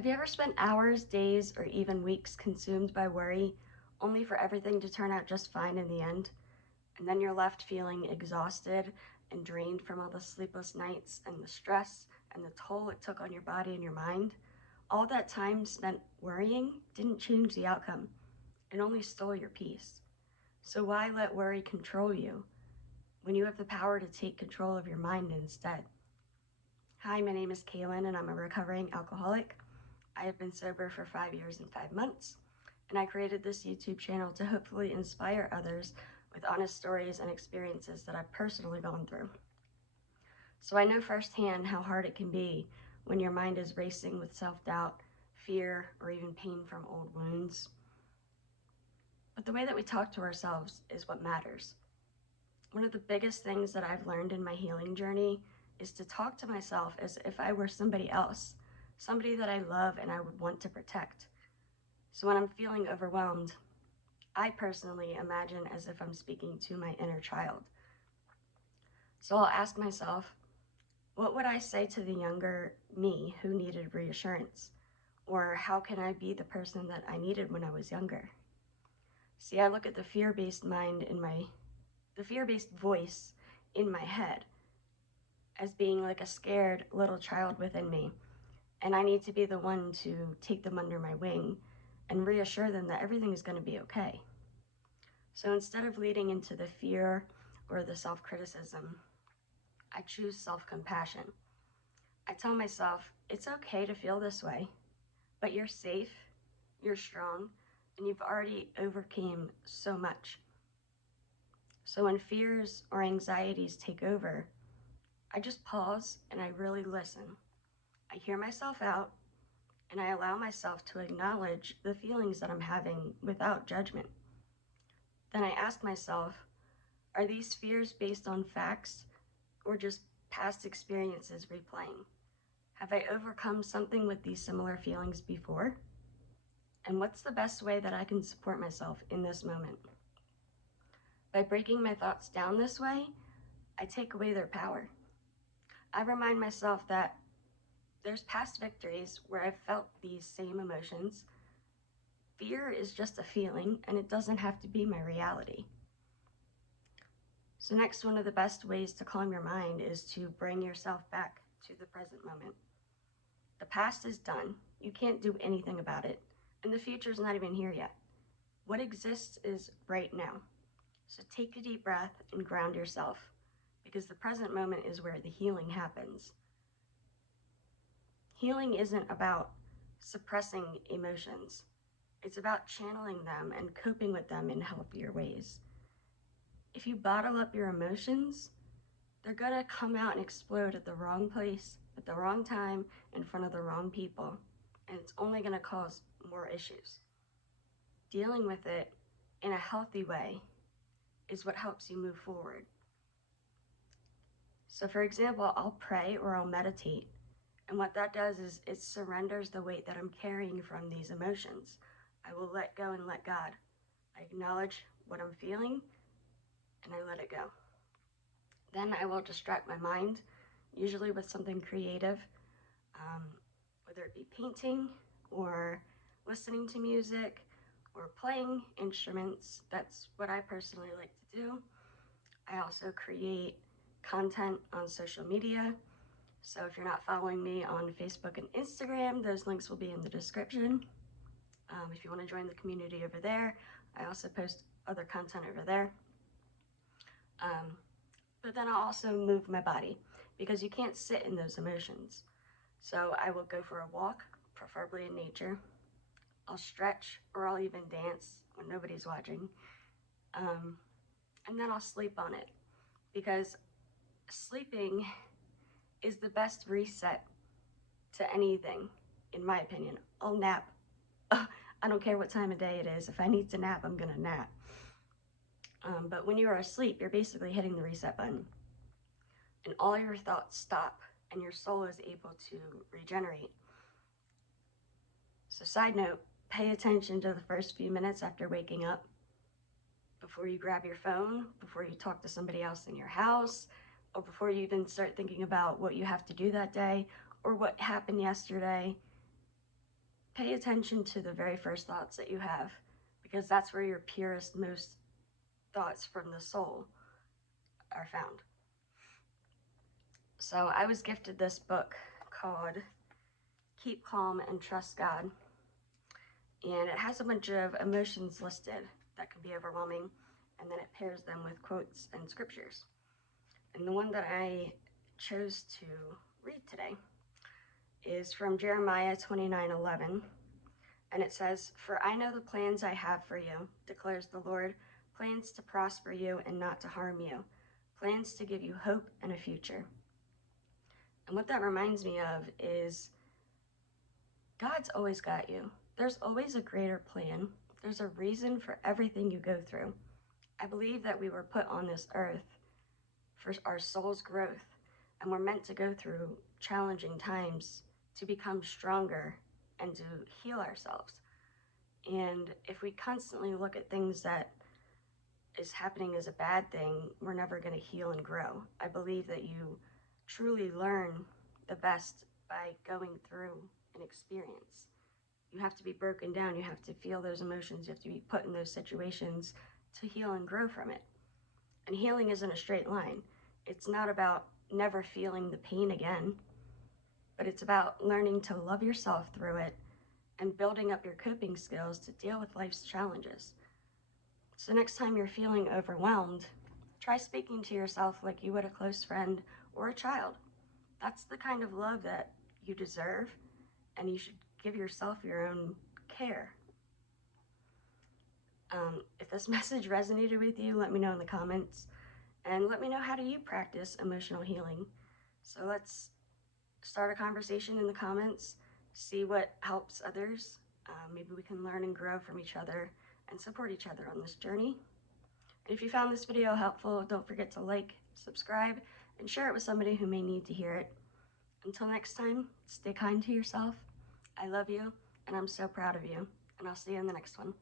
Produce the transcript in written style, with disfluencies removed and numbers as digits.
Have you ever spent hours, days, or even weeks consumed by worry, only for everything to turn out just fine in the end? And then you're left feeling exhausted and drained from all the sleepless nights and the stress and the toll it took on your body and your mind? All that time spent worrying didn't change the outcome, it only stole your peace. So why let worry control you when you have the power to take control of your mind instead? Hi, my name is Kaylin, and I'm a recovering alcoholic. I have been sober for 5 years and 5 months, and I created this YouTube channel to hopefully inspire others with honest stories and experiences that I've personally gone through. So I know firsthand how hard it can be when your mind is racing with self-doubt, fear, or even pain from old wounds. But the way that we talk to ourselves is what matters. One of the biggest things that I've learned in my healing journey is to talk to myself as if I were somebody else, somebody that I love and I would want to protect. So when I'm feeling overwhelmed, I personally imagine as if I'm speaking to my inner child. So I'll ask myself, what would I say to the younger me who needed reassurance? Or how can I be the person that I needed when I was younger? See, I look at the fear-based voice in my head as being like a scared little child within me. And I need to be the one to take them under my wing and reassure them that everything is going to be okay. So instead of leading into the fear or the self-criticism, I choose self-compassion. I tell myself, it's okay to feel this way, but you're safe, you're strong, and you've already overcame so much. So when fears or anxieties take over, I just pause and I really listen. I hear myself out and I allow myself to acknowledge the feelings that I'm having without judgment. Then I ask myself, are these fears based on facts or just past experiences replaying? Have I overcome something with these similar feelings before? And what's the best way that I can support myself in this moment? By breaking my thoughts down this way, I take away their power. I remind myself that there's past victories where I've felt these same emotions. Fear is just a feeling, and it doesn't have to be my reality. So next, one of the best ways to calm your mind is to bring yourself back to the present moment. The past is done. You can't do anything about it, and the future's not even here yet. What exists is right now. So take a deep breath and ground yourself, because the present moment is where the healing happens. Healing isn't about suppressing emotions. It's about channeling them and coping with them in healthier ways. If you bottle up your emotions, they're gonna come out and explode at the wrong place, at the wrong time, in front of the wrong people, and it's only gonna cause more issues. Dealing with it in a healthy way is what helps you move forward. So for example, I'll pray or I'll meditate. And what that does is it surrenders the weight that I'm carrying from these emotions. I will let go and let God. I acknowledge what I'm feeling and I let it go. Then I will distract my mind, usually with something creative, whether it be painting or listening to music or playing instruments. That's what I personally like to do. I also create content on social media. So if you're not following me on Facebook and Instagram, those links will be in the description. If you want to join the community over there, I also post other content over there. But then I'll also move my body because you can't sit in those emotions. So I will go for a walk, preferably in nature. I'll stretch or I'll even dance when nobody's watching. And then I'll sleep on it because sleeping is the best reset to anything, in my opinion. I'll nap. I don't care what time of day it is. If I need to nap, I'm gonna nap. But when you are asleep, you're basically hitting the reset button. And all your thoughts stop and your soul is able to regenerate. So side note, pay attention to the first few minutes after waking up. Before you grab your phone, before you talk to somebody else in your house, or before you even start thinking about what you have to do that day or what happened yesterday. pay attention to the very first thoughts that you have, because that's where your purest, most thoughts from the soul are found. So I was gifted this book called Keep Calm and Trust God. And it has a bunch of emotions listed that can be overwhelming, and then it pairs them with quotes and scriptures. And the one that I chose to read today is from Jeremiah 29:11, and it says, "For I know the plans I have for you, declares the Lord, plans to prosper you and not to harm you, plans to give you hope and a future." And what that reminds me of is God's always got you. There's always a greater plan. There's a reason for everything you go through. I believe that we were put on this earth for our soul's growth, and we're meant to go through challenging times to become stronger and to heal ourselves. And if we constantly look at things that is happening as a bad thing, we're never going to heal and grow. I believe that you truly learn the best by going through an experience. You have to be broken down. You have to feel those emotions. You have to be put in those situations to heal and grow from it. And healing isn't a straight line. It's not about never feeling the pain again, but it's about learning to love yourself through it and building up your coping skills to deal with life's challenges. So next time you're feeling overwhelmed, try speaking to yourself like you would a close friend or a child. That's the kind of love that you deserve, and you should give yourself your own care. If this message resonated with you, let me know in the comments, and let me know, how do you practice emotional healing? So let's start a conversation in the comments, see what helps others. Maybe we can learn and grow from each other and support each other on this journey. And if you found this video helpful, don't forget to like, subscribe, and share it with somebody who may need to hear it. Until next time, stay kind to yourself. I love you, and I'm so proud of you, and I'll see you in the next one.